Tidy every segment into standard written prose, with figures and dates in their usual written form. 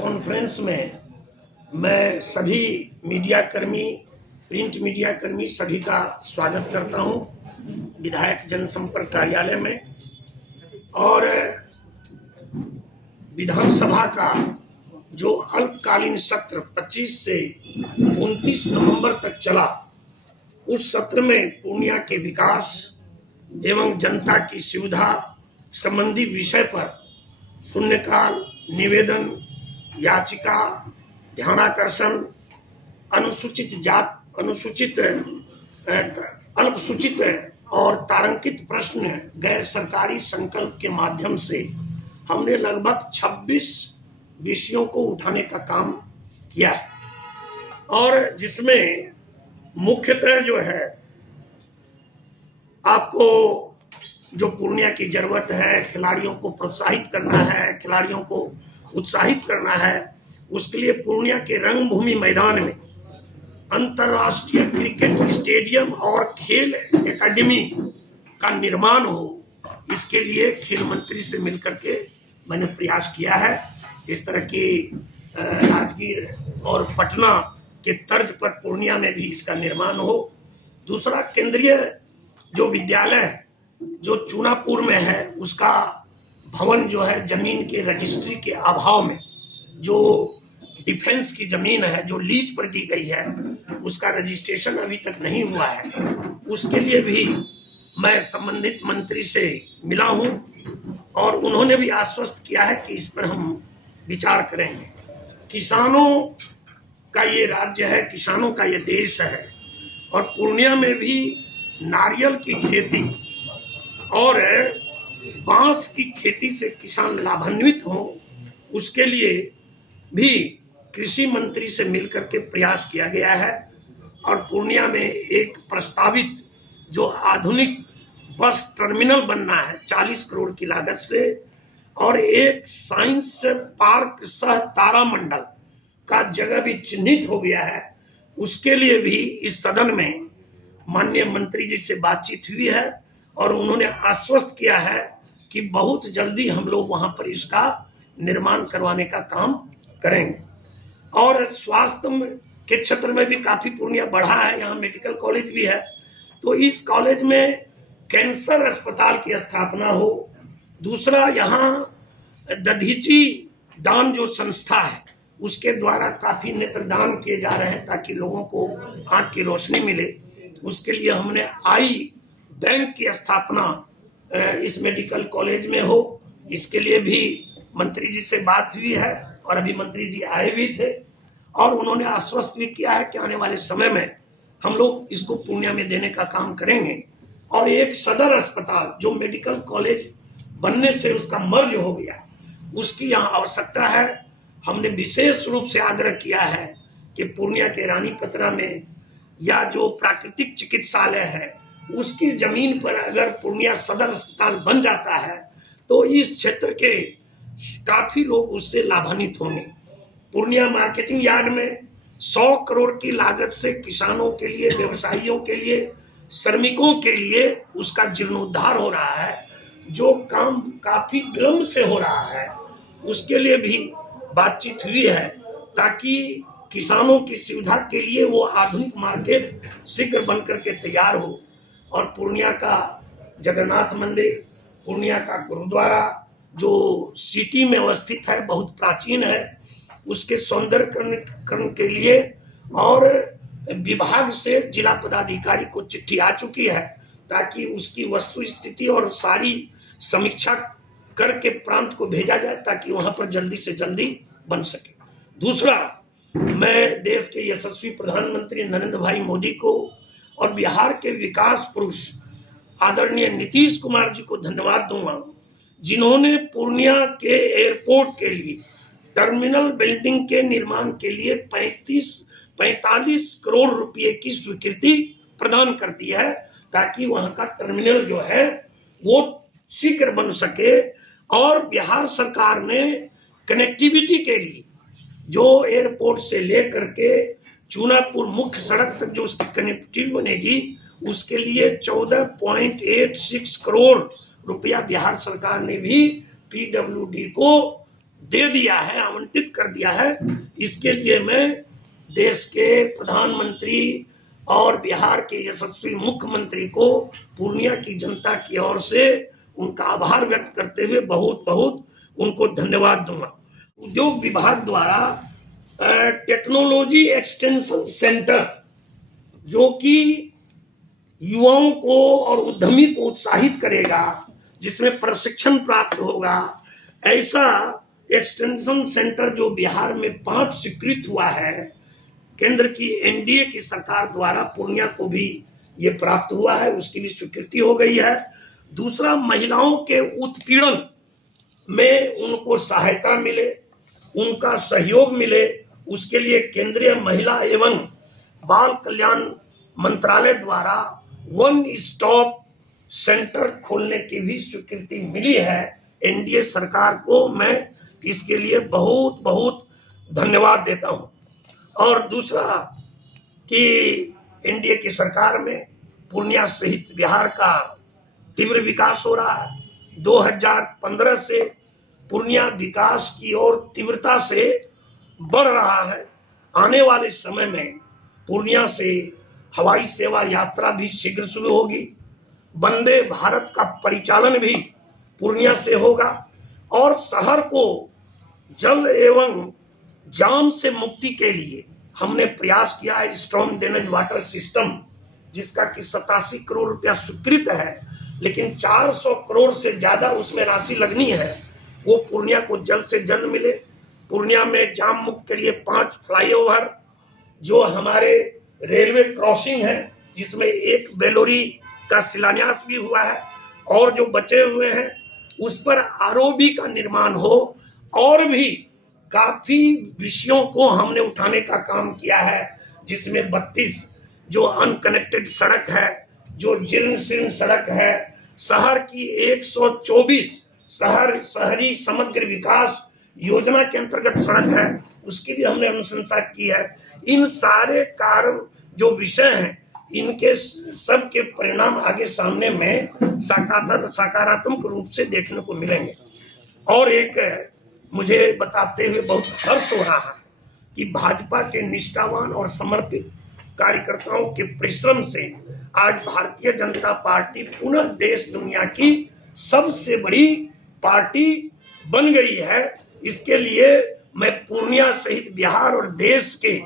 Conference में मैं सभी मीडिया कर्मी, प्रिंट मीडिया कर्मी सभी का स्वागत करता हूं विधायक जनसंपर्क कार्यालय में। और विधानसभा का जो अल्पकालीन सत्र 25 से 29 नवंबर तक चला, उस सत्र में पूर्णिया के विकास एवं जनता की सुविधा संबंधी विषय पर शून्यकाल, निवेदन, याचिका, ध्यानाकर्षण, अनुसूचित जात, अल्पसूचित और तारांकित प्रश्न, गैर सरकारी संकल्प के माध्यम से हमने लगभग 26 विषयों को उठाने का काम किया है। और जिसमें मुख्यतः जो है आपको जो पूर्णिया की जरूरत है, खिलाड़ियों को प्रोत्साहित करना है, खिलाड़ियों को उत्साहित करना है, उसके लिए पूर्णिया के रंगभूमि मैदान में अंतर्राष्ट्रीय क्रिकेट स्टेडियम और खेल एकेडमी का निर्माण हो, इसके लिए खेल मंत्री से मिलकर के मैंने प्रयास किया है। इस तरह की राजगीर और पटना के तर्ज पर पूर्णिया में भी इसका निर्माण हो। दूसरा, केंद्रीय जो विद्यालय है जो चूनापुर में है, उसका भवन जो है जमीन के रजिस्ट्री के अभाव में, जो डिफेंस की जमीन है जो लीज पर दी गई है, उसका रजिस्ट्रेशन अभी तक नहीं हुआ है। उसके लिए भी मैं संबंधित मंत्री से मिला हूं और उन्होंने भी आश्वस्त किया है कि इस पर हम विचार करेंगे। किसानों का ये राज्य है, किसानों का ये देश है, और पूर्णिया में भी नारियल की खेती और बांस की खेती से किसान लाभान्वित हों, उसके लिए भी कृषि मंत्री से मिलकर के प्रयास किया गया है। और पूर्णिया में एक प्रस्तावित जो आधुनिक बस टर्मिनल बनना है 40 करोड़ की लागत से, और एक साइंस पार्क सह तारामंडल का जगह भी चिन्हित हो गया है, उसके लिए भी इस सदन में माननीय मंत्री जी से बातचीत हुई है और उन्होंने आश्वस्त किया है कि बहुत जल्दी हम लोग वहां पर इसका निर्माण करवाने का काम करेंगे। और स्वास्थ्य के क्षेत्र में भी काफी पूर्णिया बढ़ा है, यहाँ मेडिकल कॉलेज भी है, तो इस कॉलेज में कैंसर अस्पताल की स्थापना हो। दूसरा, यहाँ दधीची दान जो संस्था है उसके द्वारा काफी नेत्रदान किए जा रहे हैं ताकि लोगों को आंख की रोशनी मिले। उसके लिए हमने आई बैंक की स्थापना इस मेडिकल कॉलेज में हो, इसके लिए भी मंत्री जी से बात हुई है और अभी मंत्री जी आए भी थे और उन्होंने आश्वस्त भी किया है कि आने वाले समय में हम लोग इसको पूर्णिया में देने का काम करेंगे। और एक सदर अस्पताल जो मेडिकल कॉलेज बनने से उसका मर्ज हो गया, उसकी यहाँ आवश्यकता है। हमने विशेष रूप से आग्रह किया है कि पूर्णिया के रानी पतरा में या जो प्राकृतिक चिकित्सालय है उसकी जमीन पर अगर पूर्णिया सदर अस्पताल बन जाता है तो इस क्षेत्र के काफी लोग उससे लाभान्वित होंगे। पूर्णिया मार्केटिंग यार्ड में 100 करोड़ की लागत से किसानों के लिए, व्यवसायियों के लिए, श्रमिकों के लिए उसका जीर्णोद्धार हो रहा है, जो काम काफी विलंब से हो रहा है, उसके लिए भी बातचीत हुई है ताकि किसानों की सुविधा के लिए वो आधुनिक मार्केट शीघ्र बनकर के तैयार हो। और पूर्णिया का जगन्नाथ मंदिर, पूर्णिया का गुरुद्वारा जो सिटी में अवस्थित है, बहुत प्राचीन है, उसके सौंदर्यकरण के लिए और विभाग से जिला पदाधिकारी को चिट्ठी आ चुकी है ताकि उसकी वस्तु स्थिति और सारी समीक्षा करके प्रांत को भेजा जाए ताकि वहां पर जल्दी से जल्दी बन सके। दूसरा, मैं देश के यशस्वी प्रधानमंत्री नरेंद्र भाई मोदी को और बिहार के विकास पुरुष आदरणीय नीतीश कुमार जी को धन्यवाद दूंगा, जिन्होंने पूर्णिया के एयरपोर्ट के लिए टर्मिनल बिल्डिंग के निर्माण के लिए 45 करोड़ रुपए की स्वीकृति प्रदान कर दी है ताकि वहां का टर्मिनल जो है वो शीघ्र बन सके। और बिहार सरकार ने कनेक्टिविटी के लिए जो एयरपोर्ट से लेकर के चूनापुर मुख्य सड़क तक जो उसकी कनेक्टिविटी बनेगी, उसके लिए 14.86 करोड़ रुपया बिहार सरकार ने भी PWD को दे दिया है, आवंटित कर दिया है। इसके लिए मैं देश के प्रधानमंत्री और बिहार के यशस्वी मुख्यमंत्री को पूर्णिया की जनता की ओर से उनका आभार व्यक्त करते हुए बहुत बहुत उनको धन्यवाद दूंगा। उद्योग विभाग द्वारा टेक्नोलॉजी एक्सटेंशन सेंटर, जो कि युवाओं को और उद्यमी को उत्साहित करेगा, जिसमें प्रशिक्षण प्राप्त होगा, ऐसा एक्सटेंशन सेंटर जो बिहार में 5 स्वीकृत हुआ है, केंद्र की एनडीए की सरकार द्वारा पूर्णिया को भी ये प्राप्त हुआ है, उसकी भी स्वीकृति हो गई है। दूसरा, महिलाओं के उत्पीड़न में उनको सहायता मिले, उनका सहयोग मिले, उसके लिए केंद्रीय महिला एवं बाल कल्याण मंत्रालय द्वारा वन स्टॉप सेंटर खोलने की भी स्वीकृति मिली है। एनडीए सरकार को मैं इसके लिए बहुत बहुत धन्यवाद देता हूं। और दूसरा कि एनडीए की सरकार में पूर्णिया सहित बिहार का तीव्र विकास हो रहा है। 2015 से पूर्णिया विकास की ओर तीव्रता से बढ़ रहा है। आने वाले समय में पूर्णिया से हवाई सेवा यात्रा भी शीघ्र शुरू होगी। वंदे भारत का परिचालन भी पूर्णिया से होगा और शहर को जल एवं जाम से मुक्ति के लिए हमने प्रयास किया है। स्टॉर्म ड्रेनेज वाटर सिस्टम, जिसका कि 87 करोड़ रुपया स्वीकृत है, लेकिन 400 करोड़ से ज्यादा उसमें राशि लगनी है। वो पूर्णिया को जल्द से जल्द मिले। पूर्णिया में जाम मुक्त के लिए 5 फ्लाईओवर, जो हमारे रेलवे क्रॉसिंग है, जिसमें एक बेलोरी का शिलान्यास भी हुआ है, और जो बचे हुए हैं उस पर आरओबी का निर्माण हो। और भी काफी विषयों को हमने उठाने का काम किया है, जिसमें 32 जो अनकनेक्टेड सड़क है, जो जीर्ण शीर्ण सड़क है, शहर की 124 शहरी समग्र विकास योजना के अंतर्गत सड़क है, उसकी भी हमने अनुशंसा की है। इन सारे कारण जो विषय हैं, इनके सब के परिणाम आगे सामने में सकारात्मक रूप से देखने को मिलेंगे। और एक मुझे बताते हुए बहुत हर्ष हो रहा है कि भाजपा के निष्ठावान और समर्पित कार्यकर्ताओं के परिश्रम से आज भारतीय जनता पार्टी पुनः देश दुनिया की सबसे बड़ी पार्टी बन गई है। इसके लिए मैं पूर्णिया सहित बिहार और देश के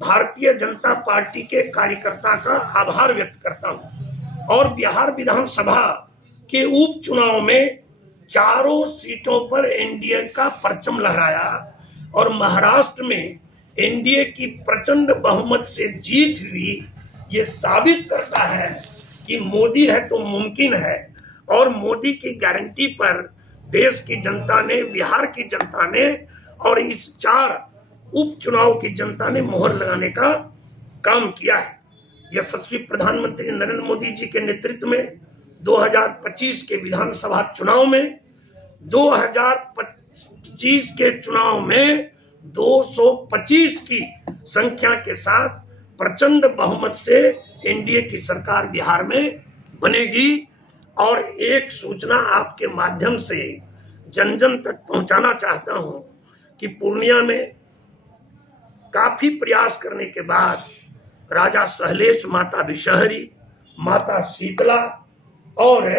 भारतीय जनता पार्टी के कार्यकर्ता का आभार व्यक्त करता हूं। और बिहार विधानसभा के उपचुनाव में 4 सीटों पर एनडीए का परचम लहराया और महाराष्ट्र में एनडीए की प्रचंड बहुमत से जीत हुई। ये साबित करता है कि मोदी है तो मुमकिन है, और मोदी की गारंटी पर देश की जनता ने, बिहार की जनता ने और इस 4 उपचुनाव की जनता ने मोहर लगाने का काम किया है। यशस्वी प्रधानमंत्री नरेंद्र मोदी जी के नेतृत्व में 2025 के विधानसभा चुनाव में 2025 के चुनाव में 225 की संख्या के साथ प्रचंड बहुमत से एनडीए की सरकार बिहार में बनेगी। और एक सूचना आपके माध्यम से जन जन तक पहुंचाना चाहता हूं कि पूर्णिया में काफी प्रयास करने के बाद राजा सहलेश, माता विषहरी, माता शीतला और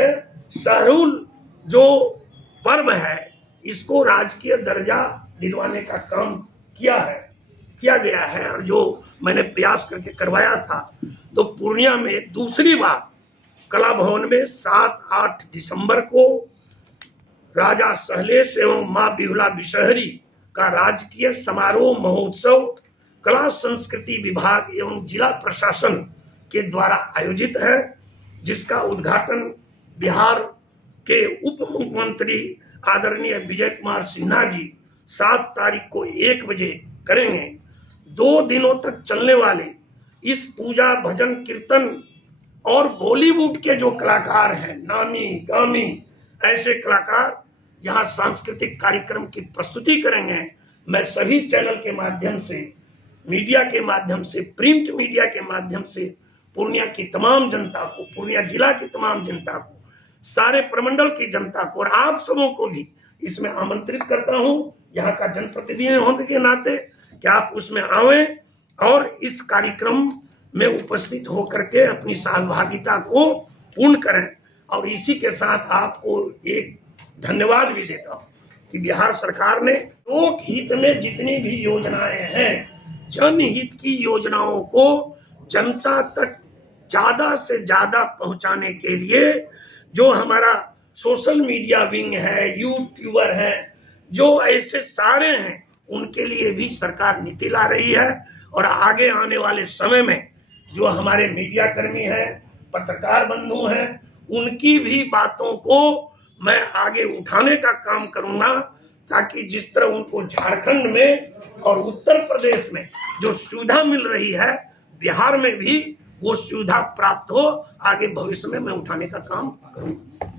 सहरुल जो पर्व है, इसको राजकीय दर्जा दिलवाने का काम किया गया है। और जो मैंने प्रयास करके करवाया था, तो पूर्णिया में दूसरी बार कला भवन में 7-8 दिसंबर को राजा सहलेश एवं मां बिहुला विषहरी का राजकीय समारोह महोत्सव कला संस्कृति विभाग एवं जिला प्रशासन के द्वारा आयोजित है, जिसका उद्घाटन बिहार के उप मुख्यमंत्री आदरणीय विजय कुमार सिन्हा जी 7 तारीख को 1 बजे करेंगे। 2 दिनों तक चलने वाले इस पूजा, भजन, कीर्तन और बॉलीवुड के जो कलाकार हैं, नामी गामी ऐसे कलाकार यहाँ सांस्कृतिक कार्यक्रम की प्रस्तुति करेंगे। मैं सभी चैनल के माध्यम से, मीडिया के माध्यम से, प्रिंट मीडिया के माध्यम से पूर्णिया की तमाम जनता को, पूर्णिया जिला की तमाम जनता को, सारे प्रमंडल की जनता को और आप सबों को भी इसमें आमंत्रित करता हूं यहाँ का जनप्रतिनिधि होने के नाते कि आप उसमें आवें और इस कार्यक्रम में उपस्थित होकर के अपनी सहभागिता को पूर्ण करें। और इसी के साथ आपको एक धन्यवाद भी देता हूं कि बिहार सरकार ने लोक हित में जितनी भी योजनाएं हैं, जनहित की योजनाओं को जनता तक ज्यादा से ज्यादा पहुंचाने के लिए जो हमारा सोशल मीडिया विंग है, यूट्यूबर है, जो ऐसे सारे हैं, उनके लिए भी सरकार नीति ला रही है। और आगे आने वाले समय में जो हमारे मीडिया कर्मी हैं, पत्रकार बंधु हैं, उनकी भी बातों को मैं आगे उठाने का काम करूंगा, ताकि जिस तरह उनको झारखंड में और उत्तर प्रदेश में जो सुविधा मिल रही है, बिहार में भी वो सुविधा प्राप्त हो। आगे भविष्य में मैं उठाने का काम करूंगा।